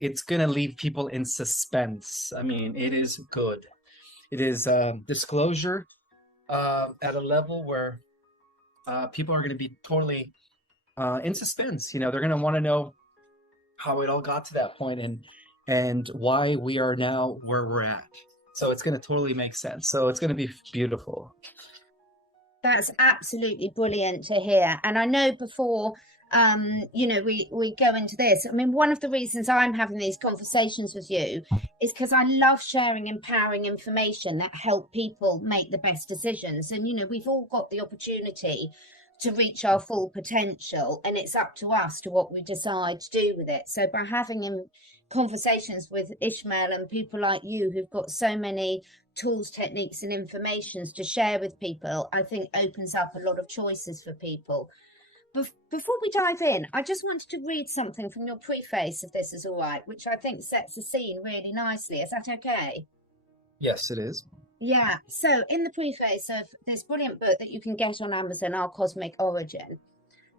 it's going to leave people in suspense. I mean, it is good. It is disclosure at a level where people are going to be totally in suspense. You know, they're going to want to know how it all got to that point and why we are now where we're at. So it's going to totally make sense. So it's going to be beautiful. That's absolutely brilliant to hear. And I know before, we go into this. I mean, one of the reasons I'm having these conversations with you is because I love sharing empowering information that help people make the best decisions. And, we've all got the opportunity to reach our full potential, and it's up to us to what we decide to do with it. So by having conversations with Ishmael and people like you who've got so many tools, techniques, and informations to share with people, I think opens up a lot of choices for people. Before we dive in, I just wanted to read something from your preface, if this is all right, which I think sets the scene really nicely. Is that okay? Yes, it is. Yeah. So in the preface of this brilliant book that you can get on Amazon, Our Cosmic Origin,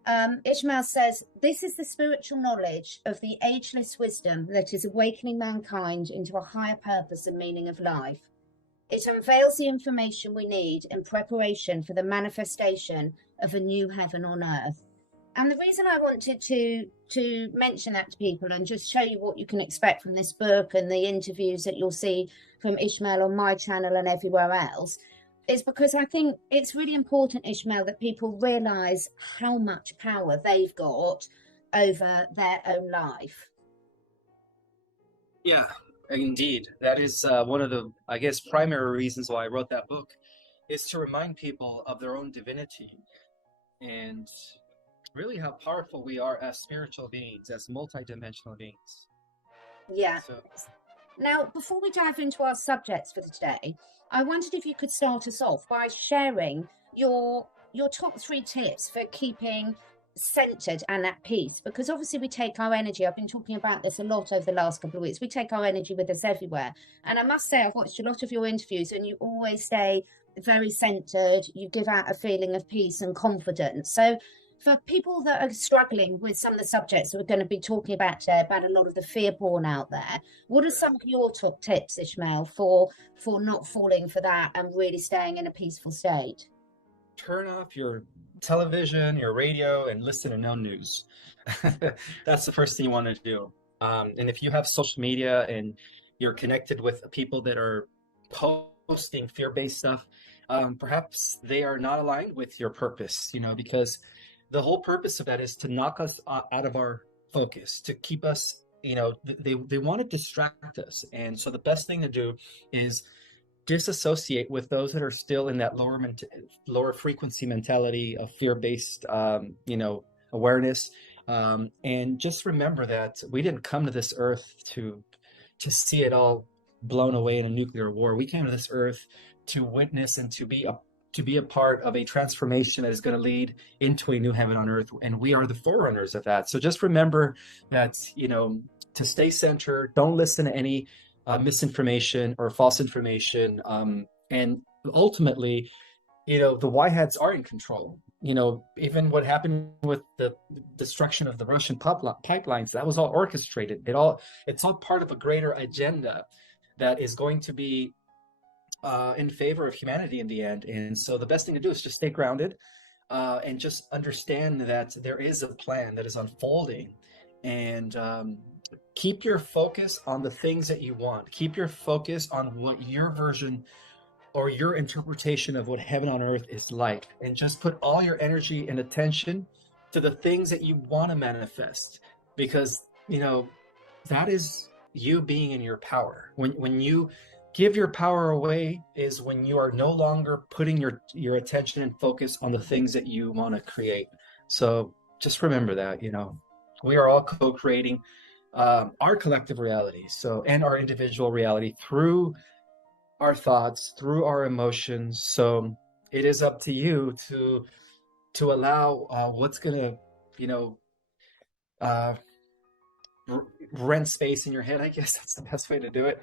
Ishmael says, "This is the spiritual knowledge of the ageless wisdom that is awakening mankind into a higher purpose and meaning of life. It unveils the information we need in preparation for the manifestation of a new heaven on earth." And the reason I wanted to mention that to people and just show you what you can expect from this book and the interviews that you'll see from Ishmael on my channel and everywhere else is because I think it's really important, Ishmael, that people realize how much power they've got over their own life. Yeah, indeed. That is one of the, I guess, primary reasons why I wrote that book, is to remind people of their own divinity and really how powerful we are as spiritual beings, as multidimensional beings. Yeah. So, Now, before we dive into our subjects for today, I wondered if you could start us off by sharing your top 3 tips for keeping centered and at peace, because obviously we take our energy. I've been talking about this a lot over the last couple of weeks. We take our energy with us everywhere. And I must say, I've watched a lot of your interviews and you always stay very centered. You give out a feeling of peace and confidence. So for people that are struggling with some of the subjects that we're going to be talking about today, about a lot of the fear born out there, what are some of your top tips, Ishmael, for not falling for that and really staying in a peaceful state? turn off your television, your radio, and listen to no news. That's the first thing you want to do. And if you have social media and you're connected with people that are posting fear-based stuff, perhaps they are not aligned with your purpose, because the whole purpose of that is to knock us out of our focus, to keep us, they want to distract us. And so the best thing to do is disassociate with those that are still in that lower frequency mentality of fear-based awareness, and just remember that we didn't come to this earth to see it all blown away in a nuclear war. We came to this earth to witness and to be a part of a transformation that is going to lead into a new heaven on earth, and we are the forerunners of that. So just remember that, to stay centered. Don't listen to any misinformation or false information, and ultimately, the whiteheads are in control. Even what happened with the destruction of the Russian pipelines, that was all orchestrated. It's all part of a greater agenda that is going to be in favor of humanity in the end. And so the best thing to do is just stay grounded, and just understand that there is a plan that is unfolding, and keep your focus on the things that you want. Keep your focus on what your version or your interpretation of what heaven on earth is like, and just put all your energy and attention to the things that you want to manifest, because that is you being in your power. When you give your power away is when you are no longer putting your attention and focus on the things that you want to create. So just remember that, we are all co-creating our collective reality, and our individual reality through our thoughts, through our emotions. So it is up to you to allow what's gonna, uh, rent space in your head. I guess that's the best way to do it.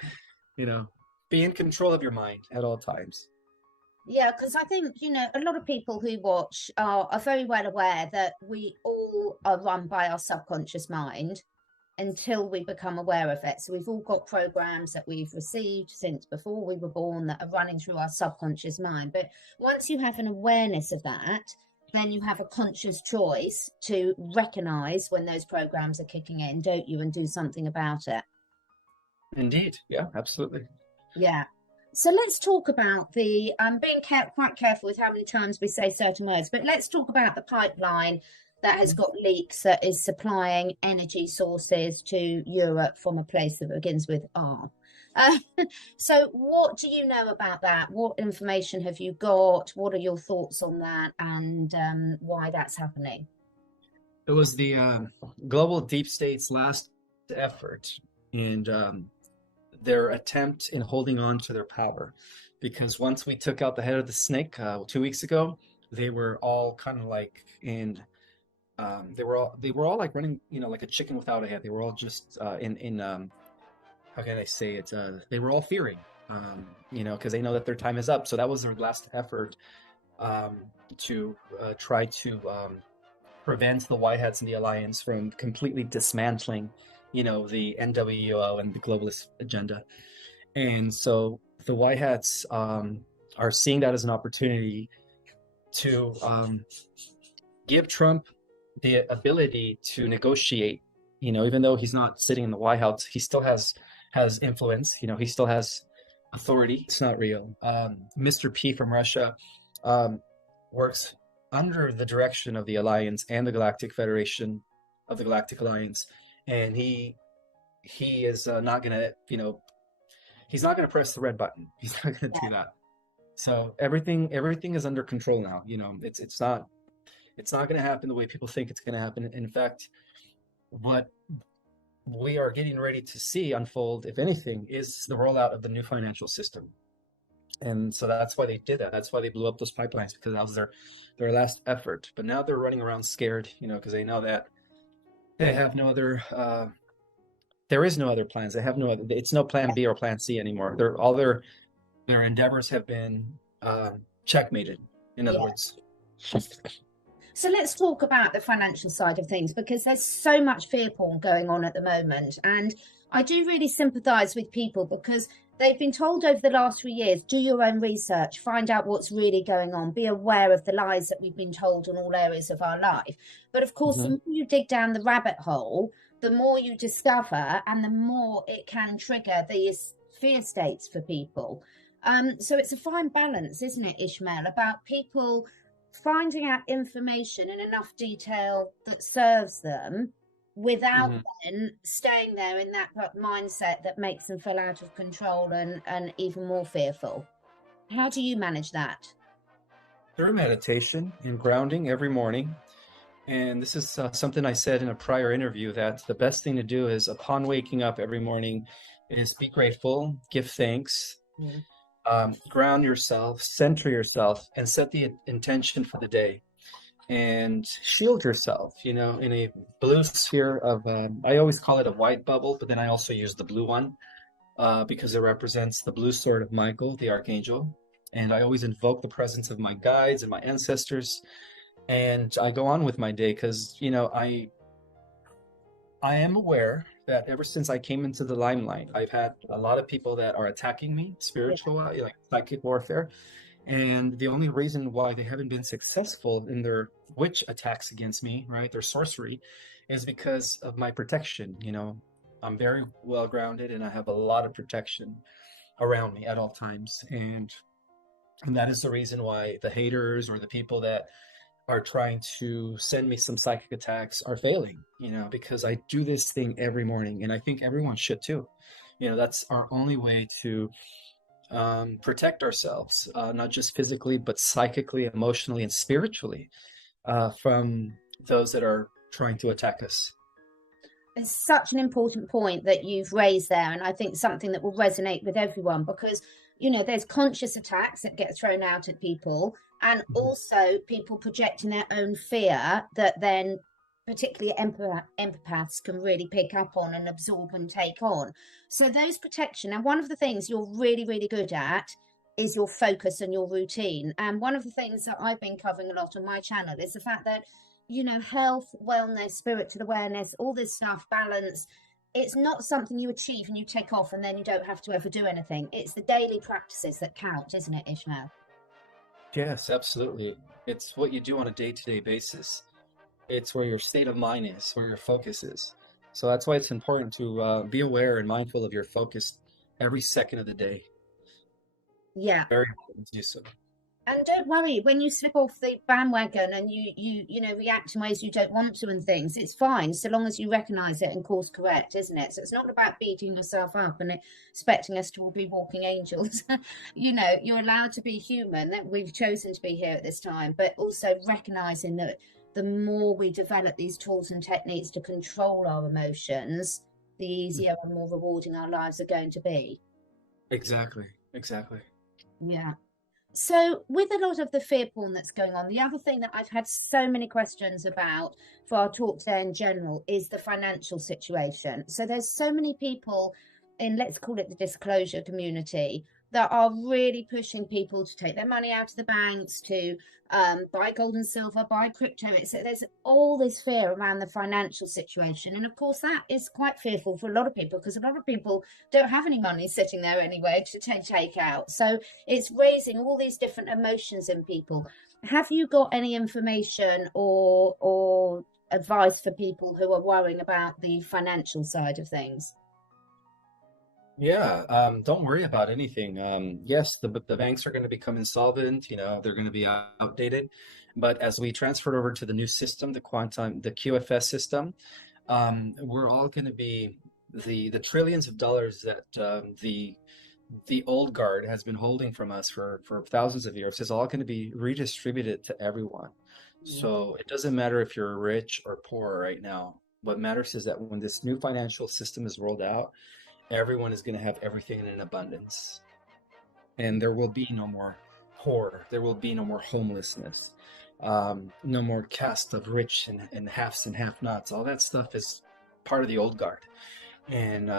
Be in control of your mind at all times. Yeah, because I think, a lot of people who watch are very well aware that we all are run by our subconscious mind. until we become aware of it. So we've all got programs that we've received since before we were born that are running through our subconscious mind. But once you have an awareness of that, then you have a conscious choice to recognize when those programs are kicking in, don't you, and do something about it. Indeed. Yeah, absolutely. Yeah. So let's talk about the, I'm being quite careful with how many times we say certain words, but let's talk about the pipeline that has got leaks, that is supplying energy sources to Europe from a place that begins with R. So what do you know about that? What information have you got? What are your thoughts on that, and why that's happening? It was the global deep state's last effort, and their attempt in holding on to their power. Because once we took out the head of the snake 2 weeks ago, they were all kind of like in they were all like running, like a chicken without a head. They were all just in how can I say it? They were all fearing, because they know that their time is up. So that was their last effort to try to prevent the White Hats and the Alliance from completely dismantling, the NWO and the globalist agenda. And so the White Hats are seeing that as an opportunity to give Trump the ability to negotiate. Even though he's not sitting in the White House, he still has influence. He still has authority. It's not real. Mr. P from Russia works under the direction of the Alliance and the Galactic Federation of the Galactic Alliance, and he is not gonna, he's not gonna press the red button. He's not gonna do that. So everything is under control now. It's not gonna happen the way people think it's gonna happen. In fact, what we are getting ready to see unfold, if anything, is the rollout of the new financial system. And so that's why they did that. That's why they blew up those pipelines, because that was their last effort. But now they're running around scared, because they know that they have no other there is no other plans. They have no other, it's no plan B or plan C anymore. All their endeavors have been checkmated, in other words. So let's talk about the financial side of things, because there's so much fear porn going on at the moment. And I do really sympathise with people, because they've been told over the last 3 years, do your own research, find out what's really going on, be aware of the lies that we've been told in all areas of our life. But of course, the more you dig down the rabbit hole, the more you discover, and the more it can trigger these fear states for people. So it's a fine balance, isn't it, Ishmael, about people finding out information in enough detail that serves them without then staying there in that mindset that makes them feel out of control and even more fearful. How do you manage that? Through meditation and grounding every morning. And this is something I said in a prior interview, that the best thing to do is, upon waking up every morning, is be grateful, give thanks, ground yourself, center yourself, and set the intention for the day. And shield yourself, in a blue sphere of, I always call it a white bubble, but then I also use the blue one because it represents the blue sword of Michael, the archangel. And I always invoke the presence of my guides and my ancestors. And I go on with my day because, I am aware that ever since I came into the limelight, I've had a lot of people that are attacking me spiritually, like psychic warfare. And the only reason why they haven't been successful in their witch attacks against me, right, their sorcery, is because of my protection. I'm very well grounded, and I have a lot of protection around me at all times. And that is the reason why the haters or the people that are trying to send me some psychic attacks are failing, because I do this thing every morning, and I think everyone should too. That's our only way to protect ourselves, not just physically, but psychically, emotionally, and spiritually from those that are trying to attack us. It's such an important point that you've raised there, and I think something that will resonate with everyone, because there's conscious attacks that get thrown out at people, and also people projecting their own fear that then particularly empaths can really pick up on and absorb and take on. So those protection, and one of the things you're really, really good at is your focus and your routine. And one of the things that I've been covering a lot on my channel is the fact that, health, wellness, spiritual awareness, all this stuff, balance, it's not something you achieve and you take off and then you don't have to ever do anything. It's the daily practices that count, isn't it, Ishmael? Yes, absolutely. It's what you do on a day-to-day basis. It's where your state of mind is, where your focus is. So that's why it's important to be aware and mindful of your focus every second of the day. Yeah. Very important to do so. And don't worry when you slip off the bandwagon and you react in ways you don't want to and things. It's fine so long as you recognise it and course correct, isn't it? So it's not about beating yourself up and expecting us to all be walking angels. You're allowed to be human. That we've chosen to be here at this time, but also recognising that the more we develop these tools and techniques to control our emotions, the easier and more rewarding our lives are going to be. Exactly, exactly. Yeah. So, with a lot of the fear porn that's going on, the other thing that I've had so many questions about for our talk today in general is the financial situation. So, there's so many people in, let's call it the disclosure community, that are really pushing people to take their money out of the banks, to buy gold and silver, buy crypto. There's all this fear around the financial situation. And of course, that is quite fearful for a lot of people because a lot of people don't have any money sitting there anyway to take out. So, it's raising all these different emotions in people. Have you got any information or advice for people who are worrying about the financial side of things? Yeah, don't worry about anything. Yes, the banks are going to become insolvent, they're going to be outdated. But as we transfer over to the new system, the QFS system, we're all going to be the trillions of dollars that the old guard has been holding from us for thousands of years is all going to be redistributed to everyone. Mm. So it doesn't matter if you're rich or poor right now. What matters is that when this new financial system is rolled out, everyone is going to have everything in an abundance, and there will be no more poor. There will be no more homelessness. No more caste of rich and halves and half-nots. All that stuff is part of the old guard, and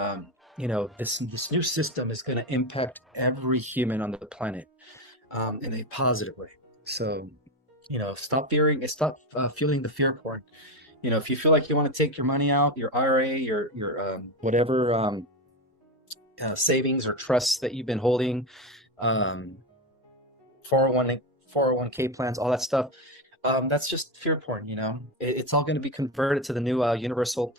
this new system is going to impact every human on the planet in a positive way. So, stop fearing, stop feeling the fear porn. If you feel like you want to take your money out, your IRA, your whatever savings or trusts that you've been holding, um, 401k plans, all that stuff. That's just fear porn. It's all going to be converted to the new universal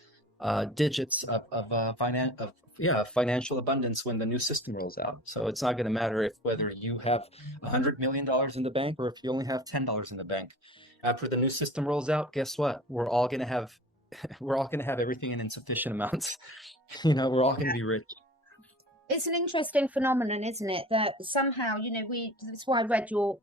digits of financial abundance when the new system rolls out. So it's not going to matter if whether you have $100 million in the bank or if you only have $10 in the bank. After the new system rolls out, guess what? We're all going to have everything in insufficient amounts. We're all going to be rich. It's an interesting phenomenon, isn't it? That somehow, that's why I read your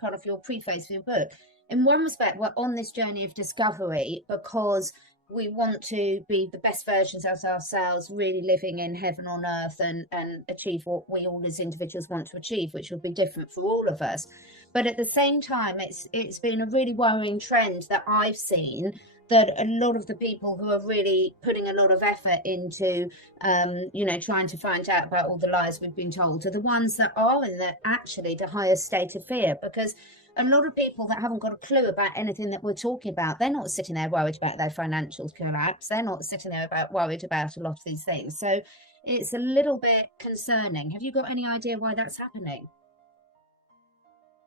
part of your preface for your book. In one respect, we're on this journey of discovery because we want to be the best versions of ourselves, really living in heaven on earth and achieve what we all as individuals want to achieve, which will be different for all of us. But at the same time, it's been a really worrying trend that I've seen, that a lot of the people who are really putting a lot of effort into trying to find out about all the lies we've been told are the ones that are in the highest state of fear, because a lot of people that haven't got a clue about anything that we're talking about, they're not sitting there worried about their financials collapse. They're not sitting there worried about a lot of these things. So it's a little bit concerning. Have you got any idea why that's happening?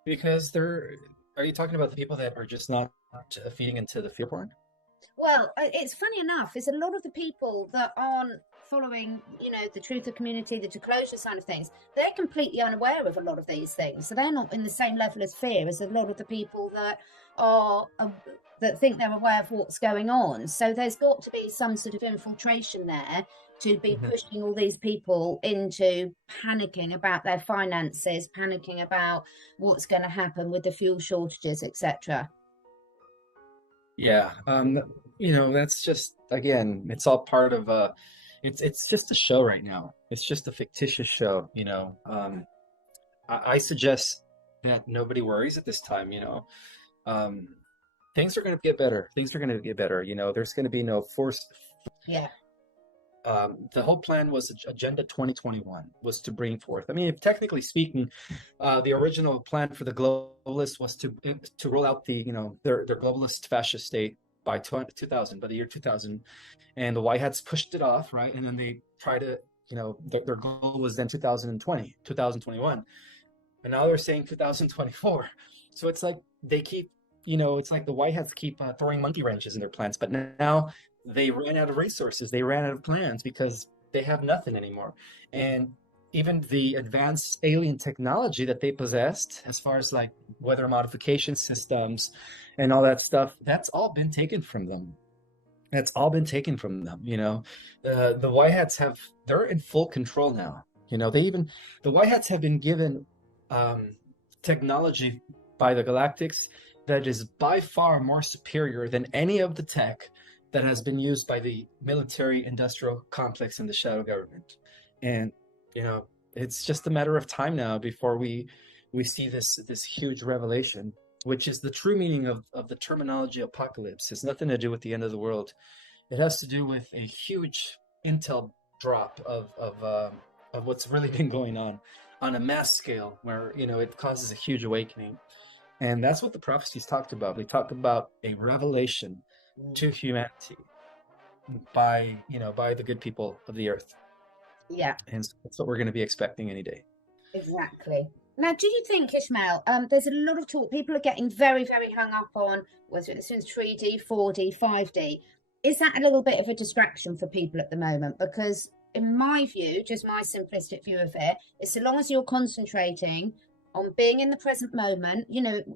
Because are you talking about the people that are just not feeding into the fear porn? Well, it's funny enough, is a lot of the people that aren't following, the truth of community, the disclosure side of things, they're completely unaware of a lot of these things. So they're not in the same level of fear as a lot of the people that are that think they're aware of what's going on. So there's got to be some sort of infiltration there to be Mhm. pushing all these people into panicking about their finances, panicking about what's going to happen with the fuel shortages, etc. Yeah, that's just again, it's all part of it's just a show right now. It's just a fictitious show. I suggest that nobody worries at this time. Um, things are going to get better. Things are going to get better. There's going to be no force. Yeah. The whole plan was Agenda 2021 was to bring forth. I mean, if technically speaking, the original plan for the globalists was to roll out their globalist fascist state by 2000, by the year 2000. And the White Hats pushed it off, right? And then they try to, their goal was then 2020, 2021. And now they're saying 2024. So it's like they keep, it's like the White Hats keep throwing monkey wrenches in their plans. But now they ran out of resources. They ran out of plans because they have nothing anymore. And even the advanced alien technology that they possessed, as far as like weather modification systems and all that stuff, that's all been taken from them. That's all been taken from them. The White Hats they're in full control now. The White Hats have been given technology by the Galactics that is by far more superior than any of the tech that has been used by the military industrial complex and the shadow government. And it's just a matter of time now before we see this huge revelation, which is the true meaning of the terminology apocalypse. It's nothing to do with the end of the world. It has to do with a huge intel drop of what's really been going on a mass scale, where it causes a huge awakening. And that's what the prophecies talked about. They talk about a revelation to humanity by the good people of the earth. Yeah. And so that's what we're going to be expecting any day. Exactly. Now, do you think, Ishmael, there's a lot of talk, people are getting very, very hung up on whether it's 3D, 4D, 5D. Is that a little bit of a distraction for people at the moment? Because in my view, just my simplistic view of it, is so long as you're concentrating on being in the present moment,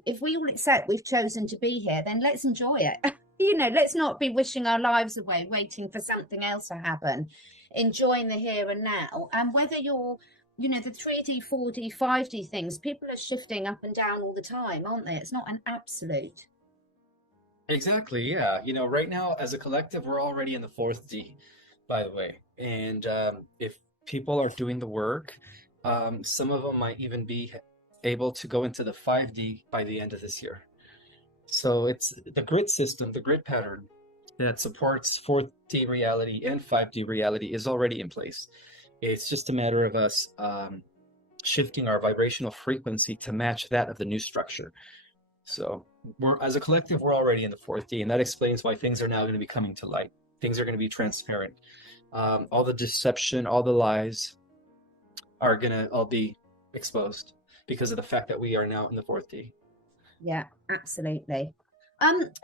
if we all accept we've chosen to be here, then let's enjoy it. Let's not be wishing our lives away, waiting for something else to happen. Enjoying the here and now. And whether you're, the 3D, 4D, 5D things, people are shifting up and down all the time, aren't they? It's not an absolute. Exactly, yeah. Right now, as a collective, we're already in the 4D, by the way. And if people are doing the work, some of them might even be able to go into the 5D by the end of this year. So it's the grid system, the grid pattern that supports 4D reality and 5D reality is already in place. It's just a matter of us shifting our vibrational frequency to match that of the new structure. So as a collective, we're already in the 4D, and that explains why things are now going to be coming to light. Things are going to be transparent. All the deception, all the lies are going to all be exposed because of the fact that we are now in the 4D. Yeah, absolutely.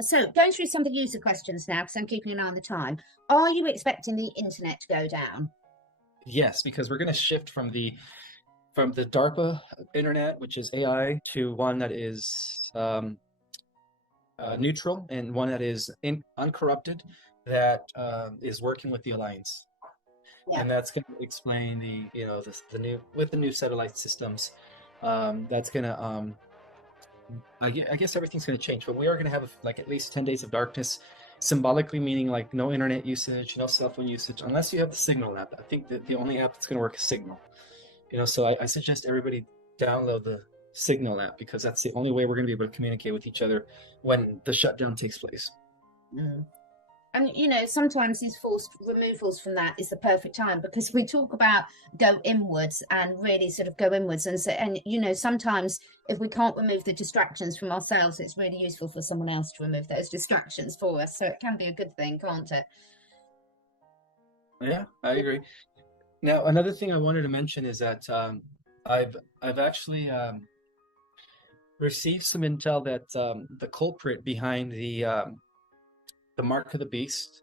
So going through some of the user questions now, because I'm keeping an eye on the time. Are you expecting the internet to go down? Yes, because we're going to shift from the DARPA internet, which is AI, to one that is neutral and one that is uncorrupted, that is working with the Alliance. Yeah. And that's going to explain the new satellite systems. That's going to I guess everything's going to change, but we are going to have like at least 10 days of darkness, symbolically meaning like no internet usage, no cell phone usage, unless you have the Signal app. I think that the only app that's going to work is Signal. So I suggest everybody download the Signal app, because that's the only way we're going to be able to communicate with each other when the shutdown takes place. Mm. And, sometimes these forced removals from that is the perfect time, because we talk about go inwards and really sort of go inwards. And sometimes if we can't remove the distractions from ourselves, it's really useful for someone else to remove those distractions for us. So it can be a good thing, can't it? Yeah, I agree. Now, another thing I wanted to mention is that I've actually received some intel that the culprit behind the Mark of the Beast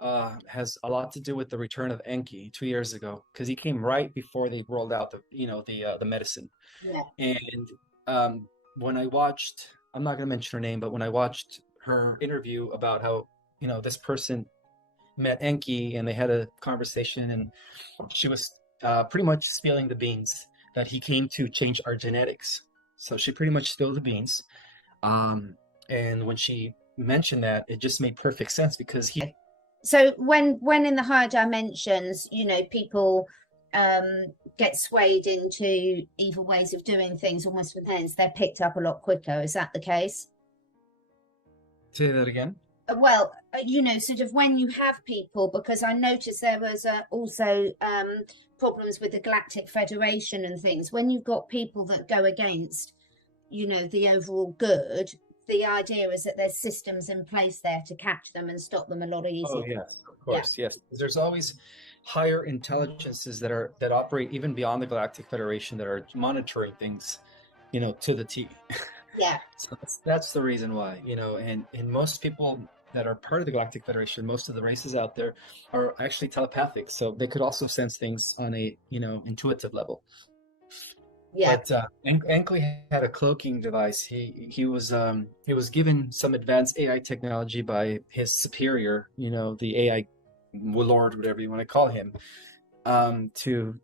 has a lot to do with the return of Enki 2 years ago, because he came right before they rolled out the medicine. Yeah. And when I watched, I'm not going to mention her name, but when I watched her interview about how this person met Enki and they had a conversation, and she was pretty much spilling the beans that he came to change our genetics. So she pretty much spilled the beans. And when she mentioned that, it just made perfect sense, because so when in the higher dimensions, people get swayed into evil ways of doing things almost with hands, they're picked up a lot quicker. Is that the case? Say that again. Well, sort of when you have people, because I noticed there was also problems with the Galactic Federation and things. When you've got people that go against, the overall good, the idea is that there's systems in place there to catch them and stop them a lot Oh easier. yes, of Yeah, course, yes. There's always higher intelligences that operate even beyond the Galactic Federation that are monitoring things, to the T. yeah, So that's the reason why, and most people that are part of the Galactic Federation, most of the races out there are actually telepathic, so they could also sense things on a, intuitive level. yeah. But Ankley had a cloaking device. He was given some advanced AI technology by his superior, the AI lord, whatever you want to call him, to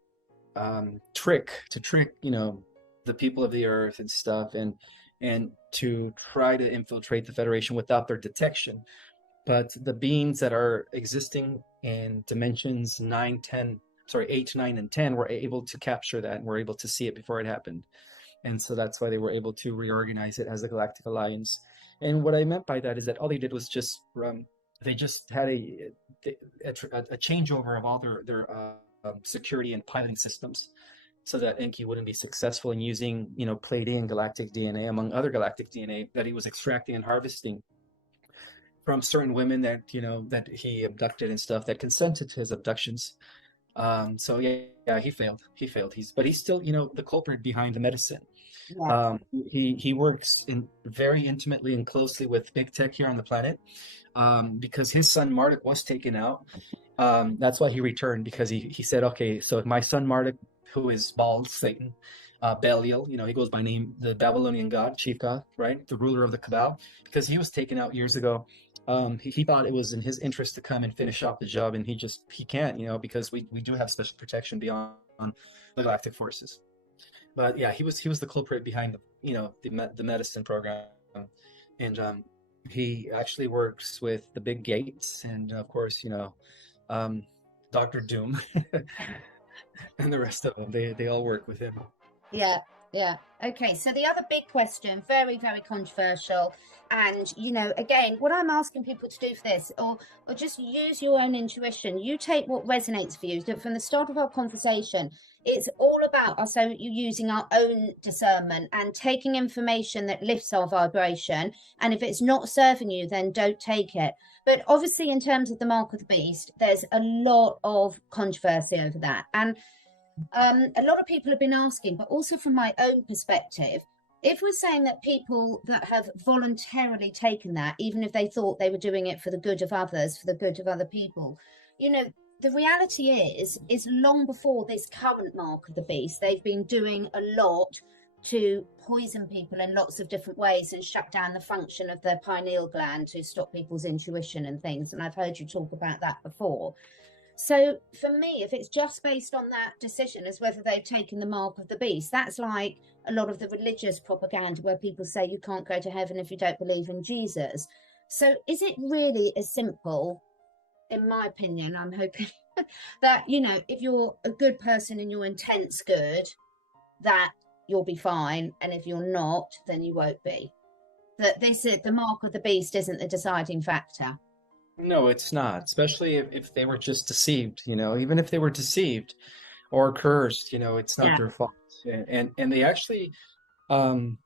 trick, the people of the Earth and stuff, and to try to infiltrate the Federation without their detection. But the beings that are existing in dimensions 9, 10, sorry, 8, 9, and 10 were able to capture that and were able to see it before it happened. And so that's why they were able to reorganize it as the Galactic Alliance. And what I meant by that is that all they did was just they just had a changeover of all their security and piloting systems, so that Enki wouldn't be successful in using, Pleiadian galactic DNA among other galactic DNA that he was extracting and harvesting from certain women that he abducted and stuff that consented to his abductions. So yeah, he failed. But he's still, the culprit behind the medicine. Yeah. He works very intimately and closely with big tech here on the planet, because his son Marduk was taken out. That's why he returned, because he said, okay, so my son Marduk, who is bald Satan, Belial, he goes by name, the Babylonian god, chief god, right, the ruler of the Cabal, because he was taken out years ago. He thought it was in his interest to come and finish off the job, and he can't, because we do have special protection beyond the galactic forces. But yeah, he was the culprit behind the medicine program, and he actually works with the big gates, and of course, um, Doctor Doom, and the rest of them. They all work with him. Yeah, yeah. Okay, so the other big question, very, very controversial. And, again, what I'm asking people to do for this, or just use your own intuition. You take what resonates for you. So from the start of our conversation, it's all about us using our own discernment and taking information that lifts our vibration. And if it's not serving you, then don't take it. But obviously, in terms of the mark of the beast, there's a lot of controversy over that. And a lot of people have been asking, but also from my own perspective, if we're saying that people that have voluntarily taken that, even if they thought they were doing it for the good of others, for the good of other people, the reality is long before this current mark of the beast, they've been doing a lot to poison people in lots of different ways and shut down the function of their pineal gland to stop people's intuition and things. And I've heard you talk about that before. So for me, if it's just based on that decision as whether they've taken the mark of the beast, that's like a lot of the religious propaganda where people say you can't go to heaven if you don't believe in Jesus. So is it really as simple, in my opinion, I'm hoping, that, if you're a good person and your intent's good, that you'll be fine. And if you're not, then you won't be. That this is the mark of the beast isn't the deciding factor. No, it's not. Especially if they were just deceived. Even if they were deceived or cursed, it's not Yeah. their fault. And they actually um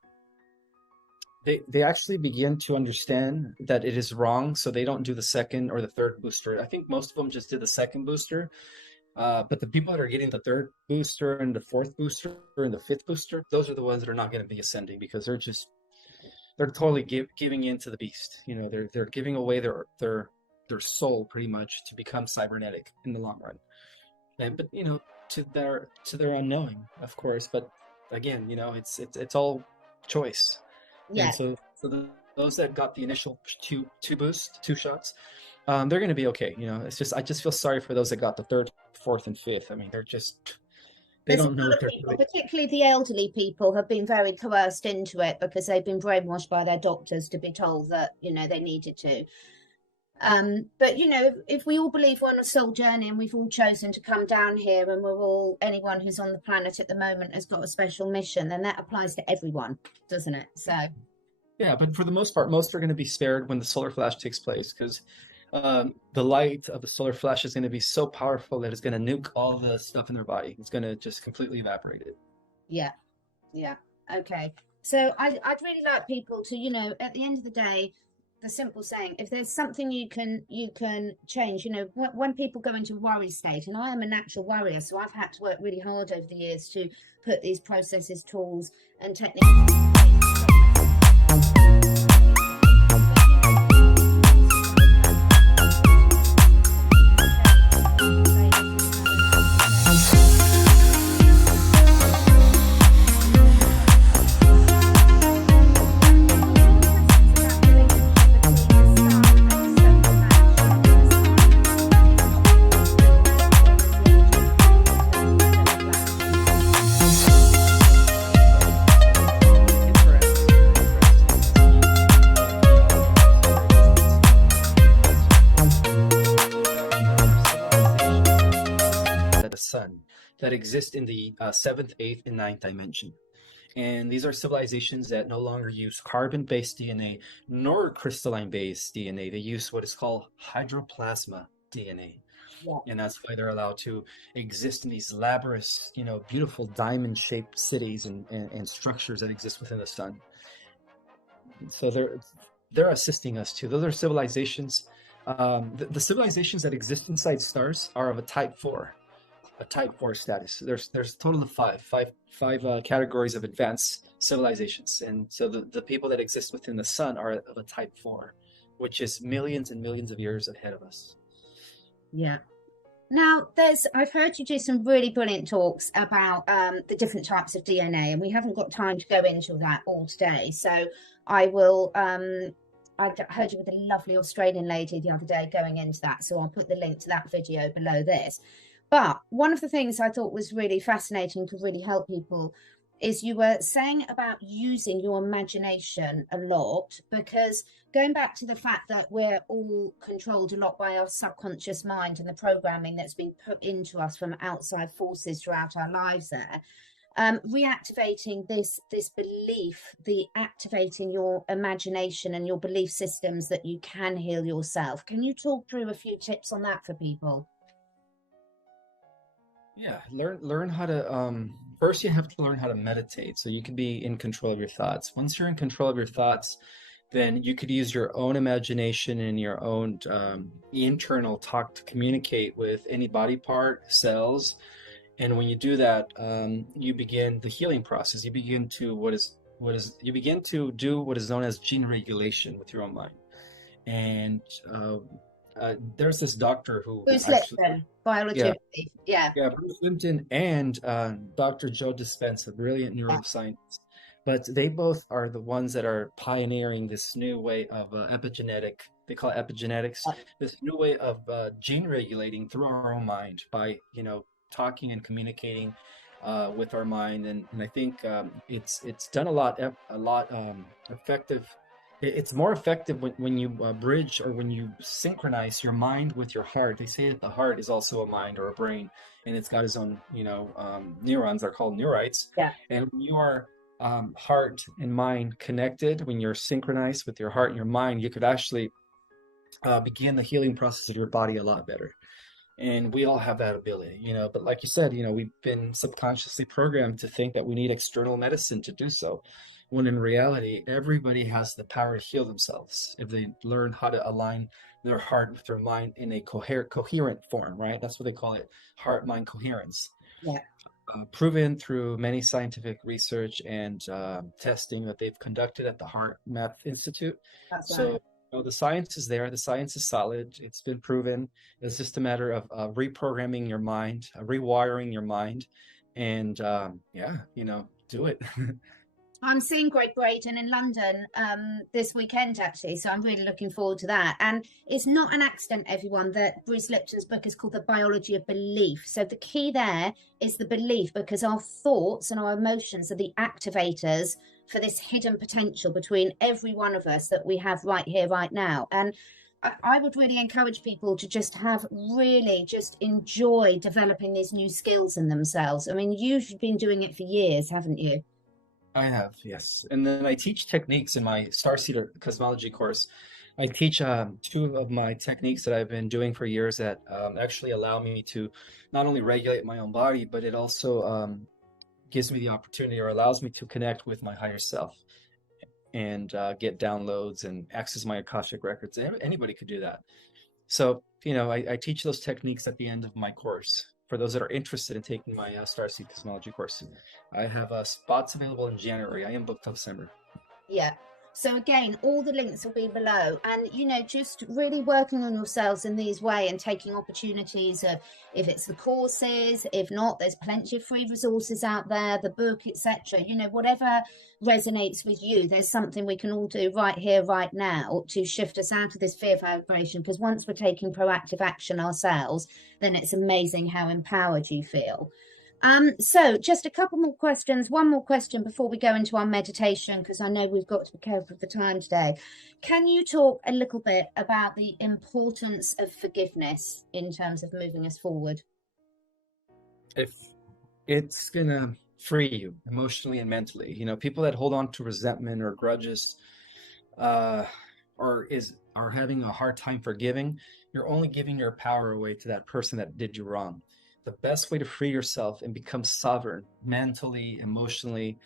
they actually begin to understand that it is wrong, so they don't do the second or the third booster. I think most of them just did the second booster. But the people that are getting the third booster and the fourth booster and the fifth booster, those are the ones that are not going to be ascending, because they're totally giving in to the beast. They're giving away their soul pretty much to become cybernetic in the long run. But to their unknowing, of course. But again, it's all choice. Yeah. And those that got the initial two shots, they're going to be okay. It's just, I just feel sorry for those that got the third, fourth, and fifth. I mean, they There's a don't know lot what of they're people, doing. particularly the elderly people, have been very coerced into it because they've been brainwashed by their doctors to be told that, they needed to. But, if we all believe we're on a soul journey and we've all chosen to come down here, and anyone who's on the planet at the moment has got a special mission, then that applies to everyone, doesn't it? So, Yeah, but for the most part, most are going to be spared when the solar flash takes place, because the light of the solar flash is going to be so powerful that it's going to nuke all the stuff in their body. It's going to just completely evaporate it. yeah. Yeah. Okay. So I'd really like people to, at the end of the day, the simple saying, if there's something you can change, when people go into worry state, and I am a natural worrier, so I've had to work really hard over the years to put these processes, tools, and techniques in place to stop sun that exist in the seventh, eighth, and ninth dimension. And these are civilizations that no longer use carbon-based DNA nor crystalline-based DNA. They use what is called hydroplasma DNA. Yeah. And that's why they're allowed to exist in these laborious, beautiful diamond-shaped cities and structures that exist within the sun. So they're assisting us too. Those are civilizations. The civilizations that exist inside stars are of a type 4. A type 4 status. There's a total of five categories of advanced civilizations, and so the people that exist within the sun are of a type 4, which is millions and millions of years ahead of us. Yeah. Now, I've heard you do some really brilliant talks about the different types of DNA, and we haven't got time to go into that all today. So I will. I heard you with a lovely Australian lady the other day going into that, so I'll put the link to that video below this. But one of the things I thought was really fascinating, could really help people, is you were saying about using your imagination a lot, because going back to the fact that we're all controlled a lot by our subconscious mind and the programming that's been put into us from outside forces throughout our lives there, reactivating this belief, the activating your imagination and your belief systems that you can heal yourself. Can you talk through a few tips on that for people? Yeah, learn how to first you have to learn how to meditate so you can be in control of your thoughts. Once you're in control of your thoughts, then you could use your own imagination and your own internal talk to communicate with any body part, cells. And when you do that, you begin the healing process. You begin to you begin to do what is known as gene regulation with your own mind. And there's this doctor who Bruce actually, Lipton, biology yeah, of belief. Yeah. yeah, Bruce Lipton and Dr. Joe Dispenza, a brilliant neuroscientist. But they both are the ones that are pioneering this new way of epigenetic, they call it epigenetics, this new way of gene regulating through our own mind by, talking and communicating with our mind. And I think it's done a lot effective. It's more effective when you bridge or when you synchronize your mind with your heart. They say that the heart is also a mind or a brain, and it's got its own, neurons are called neurites. Yeah. And when you are heart and mind connected, when you're synchronized with your heart and your mind, you could actually begin the healing process of your body a lot better. And we all have that ability, but like you said, we've been subconsciously programmed to think that we need external medicine to do so, when in reality, everybody has the power to heal themselves if they learn how to align their heart with their mind in a coherent form, right? That's what they call it, heart-mind coherence. Yeah. Proven through many scientific research and testing that they've conducted at the Heart Math Institute. That's So, right. the science is there. The science is solid. It's been proven. It's just a matter of reprogramming your mind, rewiring your mind, and do it. I'm seeing Greg Braden in London this weekend, actually, so I'm really looking forward to that. And it's not an accident, everyone, that Bruce Lipton's book is called The Biology of Belief. So the key there is the belief, because our thoughts and our emotions are the activators for this hidden potential between every one of us that we have right here, right now. And I would really encourage people to just enjoy developing these new skills in themselves. I mean, you've been doing it for years, haven't you? I have, yes. And then I teach techniques in my Starseeder cosmology course. I teach two of my techniques that I've been doing for years that actually allow me to not only regulate my own body, but it also gives me the opportunity or allows me to connect with my higher self and get downloads and access my Akashic records. Anybody could do that. So, I teach those techniques at the end of my course. For those that are interested in taking my Starseed Cosmology course, I have spots available in January. I am booked till December. Yeah. So again, all the links will be below, and just really working on yourselves in these way and taking opportunities of, if it's the courses, if not, there's plenty of free resources out there, the book, etc. Whatever resonates with you, there's something we can all do right here, right now, to shift us out of this fear vibration. Because once we're taking proactive action ourselves, then it's amazing how empowered you feel. So just a couple more questions. One more question before we go into our meditation, because I know we've got to be careful of the time today. Can you talk a little bit about the importance of forgiveness in terms of moving us forward? If it's gonna free you emotionally and mentally, people that hold on to resentment or grudges, are having a hard time forgiving, you're only giving your power away to that person that did you wrong. The best way to free yourself and become sovereign mentally, emotionally,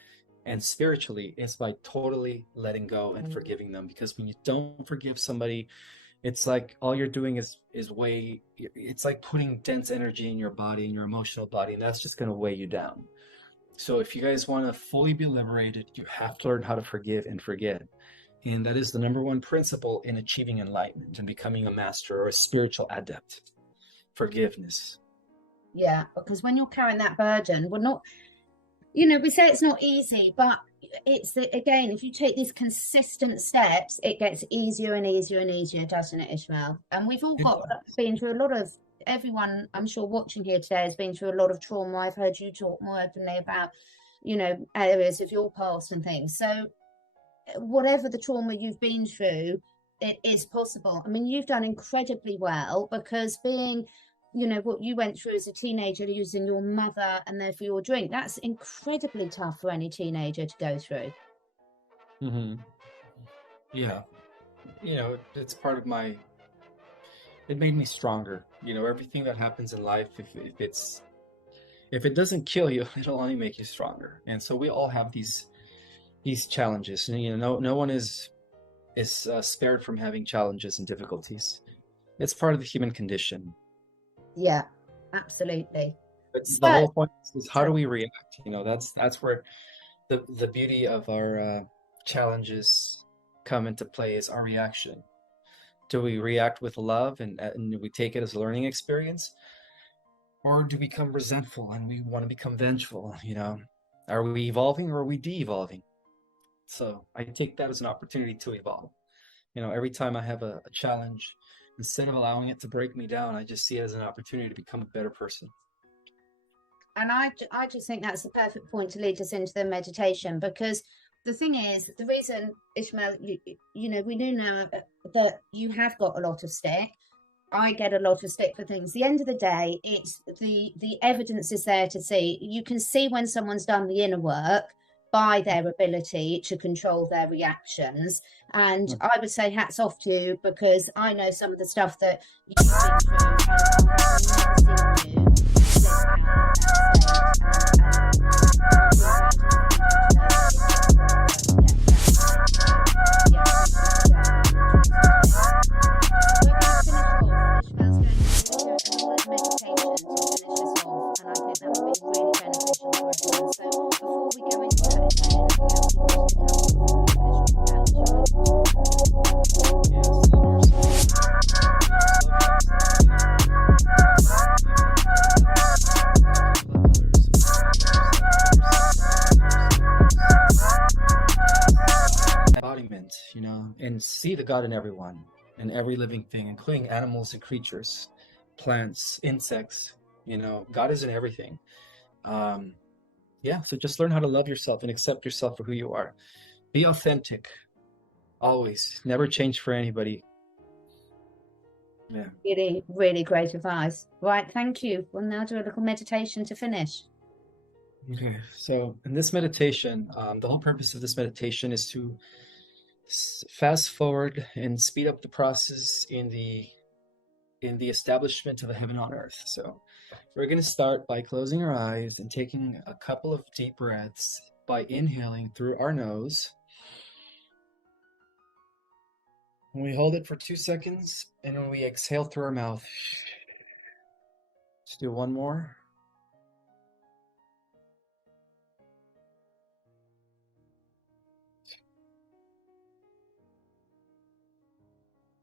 and spiritually is by totally letting go and forgiving them. Because when you don't forgive somebody, it's like all you're doing is it's like putting dense energy in your body, in your emotional body, and that's just going to weigh you down. So if you guys want to fully be liberated, you have to learn how to forgive and forget. And that is the number one principle in achieving enlightenment and becoming a master or a spiritual adept. Forgiveness. Yeah, because when you're carrying that burden, we're not, we say it's not easy, but again, if you take these consistent steps, it gets easier and easier and easier, doesn't it, Ismael? And we've all been through a lot of, everyone I'm sure watching here today has been through a lot of trauma. I've heard you talk more openly about, areas of your past and things. So whatever the trauma you've been through, it is possible. I mean, you've done incredibly well, because being, what you went through as a teenager, losing your mother and therefore your drink, that's incredibly tough for any teenager to go through. Mm-hmm. Yeah. It's part of it made me stronger. Everything that happens in life, if it doesn't kill you, it'll only make you stronger. And so we all have these challenges, and no one is spared from having challenges and difficulties. It's part of the human condition. Yeah, absolutely. But the whole point is how do we react? That's where the beauty of our challenges come into play, is our reaction. Do we react with love and we take it as a learning experience? Or do we become resentful and we want to become vengeful? Are we evolving or are we de-evolving? So I take that as an opportunity to evolve. Every time I have a challenge, instead of allowing it to break me down, I just see it as an opportunity to become a better person. And I just think that's the perfect point to lead us into the meditation, because the thing is, the reason, Ishmael, we do know that you have got a lot of stick. I get a lot of stick for things. At the end of the day, it's the evidence is there to see. You can see when someone's done the inner work by their ability to control their reactions. And I would say hats off to you, because I know some of the stuff that you've been through, and I have never seen you slip out of embodiment, and see the God in everyone and every living thing, including animals and creatures, plants, insects. God is in everything. So just learn how to love yourself and accept yourself for who you are. Be authentic, always. Never change for anybody. Yeah. Really, really great advice. Right, thank you. We'll now do a little meditation to finish. Okay, so in this meditation, the whole purpose of this meditation is to fast forward and speed up the process in the establishment of a heaven on earth. So We're going to start by closing our eyes and taking a couple of deep breaths by inhaling through our nose. And we hold it for 2 seconds, and when we exhale through our mouth. Let's do one more.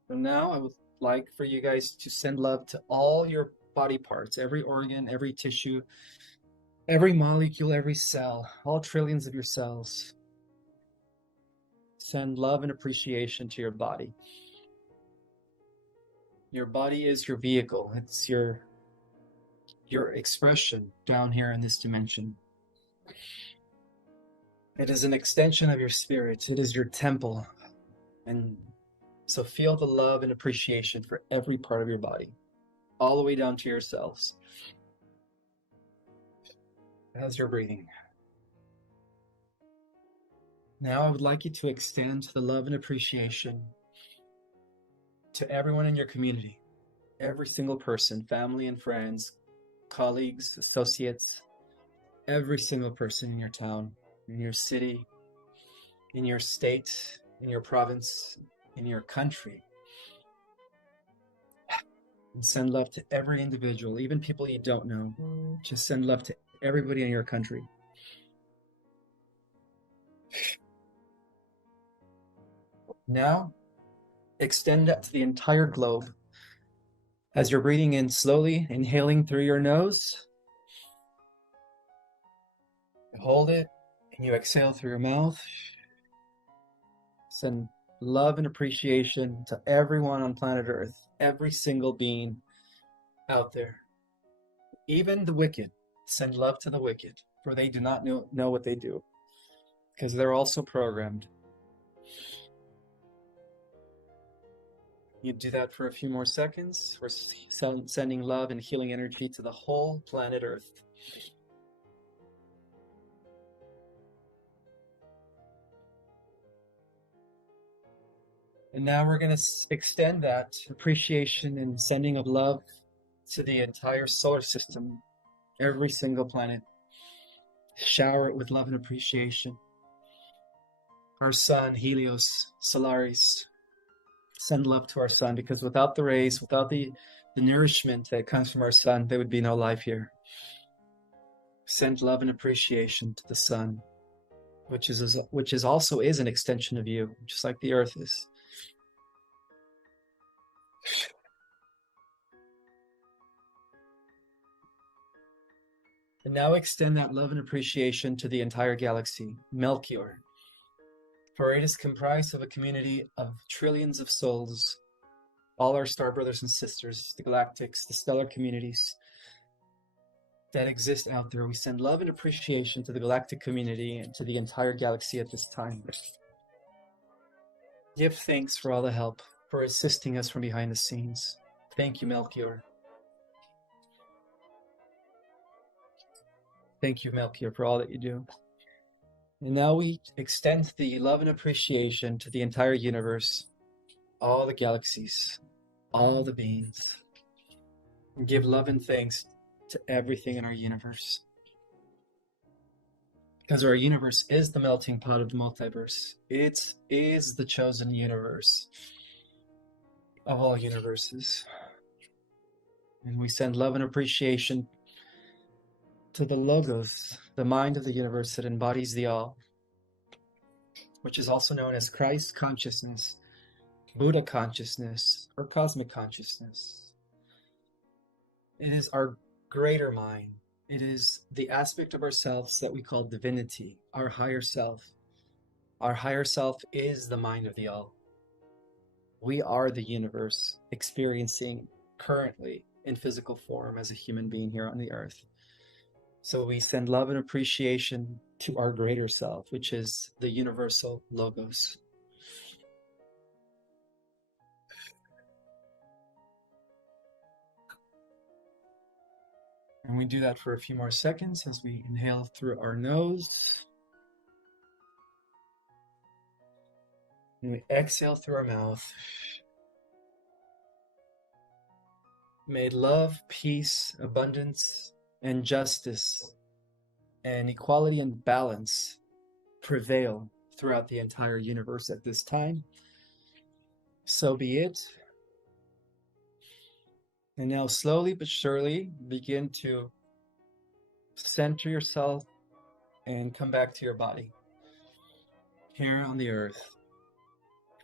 So now I would like for you guys to send love to all your body parts, every organ, every tissue, every molecule, every cell, all trillions of your cells. Send love and appreciation to your body. Your body is your vehicle. It's your expression down here in this dimension. It is an extension of your spirit. It is your temple. And so feel the love and appreciation for every part of your body, all the way down to your cells. How's your breathing? Now I would like you to extend the love and appreciation to everyone in your community, every single person, family and friends, colleagues, associates, every single person in your town, in your city, in your state, in your province, in your country. And send love to every individual, even people you don't know. Just send love to everybody in your country. Now, extend that to the entire globe. As you're breathing in slowly, inhaling through your nose, you hold it, and you exhale through your mouth. Send love and appreciation to everyone on planet Earth, every single being out there. Even the wicked, send love to the wicked, for they do not know what they do, because they're also programmed. You do that for a few more seconds. We're sending love and healing energy to the whole planet Earth. And now we're going to extend that appreciation and sending of love to the entire solar system, every single planet. Shower it with love and appreciation. Our sun, Helios, Solaris. Send love to our sun, because without the rays, without the nourishment that comes from our sun, there would be no life here. Send love and appreciation to the sun, which is also an extension of you, just like the earth is. And now extend that love and appreciation to the entire galaxy, Melchior. For it is comprised of a community of trillions of souls, all our star brothers and sisters, the galactics, the stellar communities that exist out there. We send love and appreciation to the galactic community and to the entire galaxy at this time. Give thanks for all the help, for assisting us from behind the scenes. Thank you, Melchior. Thank you, Melchior, for all that you do. And now we extend the love and appreciation to the entire universe, all the galaxies, all the beings. And give love and thanks to everything in our universe. Because our universe is the melting pot of the multiverse. It is the chosen universe of all universes. And we send love and appreciation to the Logos, the mind of the universe that embodies the all, which is also known as Christ consciousness, Buddha consciousness, or cosmic consciousness. It is our greater mind. It is the aspect of ourselves that we call divinity, our higher self. Our higher self is the mind of the all. We are the universe experiencing currently in physical form as a human being here on the earth. So we send love and appreciation to our greater self, which is the universal Logos. And we do that for a few more seconds as we inhale through our nose. And we exhale through our mouth. May love, peace, abundance, and justice, and equality and balance prevail throughout the entire universe at this time. So be it. And now, slowly but surely, begin to center yourself and come back to your body. Here on the earth,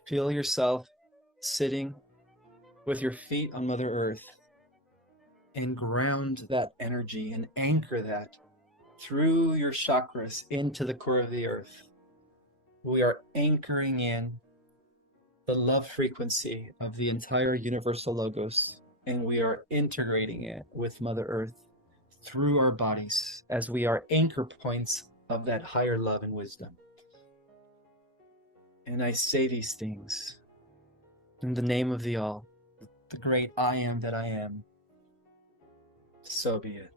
feel yourself sitting with your feet on Mother Earth and ground that energy and anchor that through your chakras into the core of the earth. We are anchoring in the love frequency of the entire universal logos, and we are integrating it with Mother Earth through our bodies as we are anchor points of that higher love and wisdom. And I say these things in the name of the All, the great I am that I am. So be it.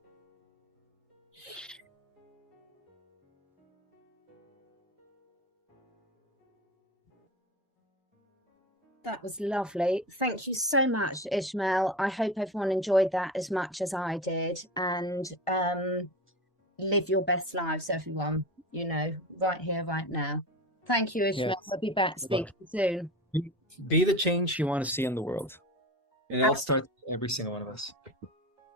That was lovely. Thank you so much, Ismael. I hope everyone enjoyed that as much as I did. And live your best lives, everyone, you know, right here, right now. Thank you, Ismael. Yes. I'll be back speaking soon. Be the change you want to see in the world. And it all starts with every single one of us.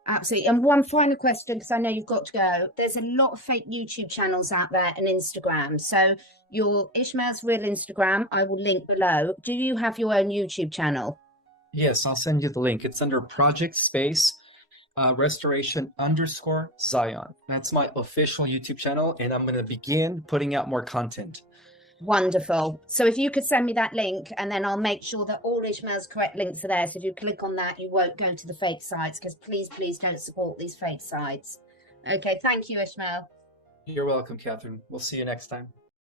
Absolutely. And one final question, because I know you've got to go. There's a lot of fake YouTube channels out there and Instagram. So your Ishmael's real Instagram, I will link below. Do you have your own YouTube channel? Yes, I'll send you the link. It's under Project Space Restoration _ Zion. That's my official YouTube channel, and I'm going to begin putting out more content. Wonderful. So if you could send me that link, and then I'll make sure that all Ishmael's correct links are there. So if you click on that, you won't go to the fake sites, because please don't support these fake sites. Okay, thank you, Ishmael. You're welcome, Catherine. We'll see you next time.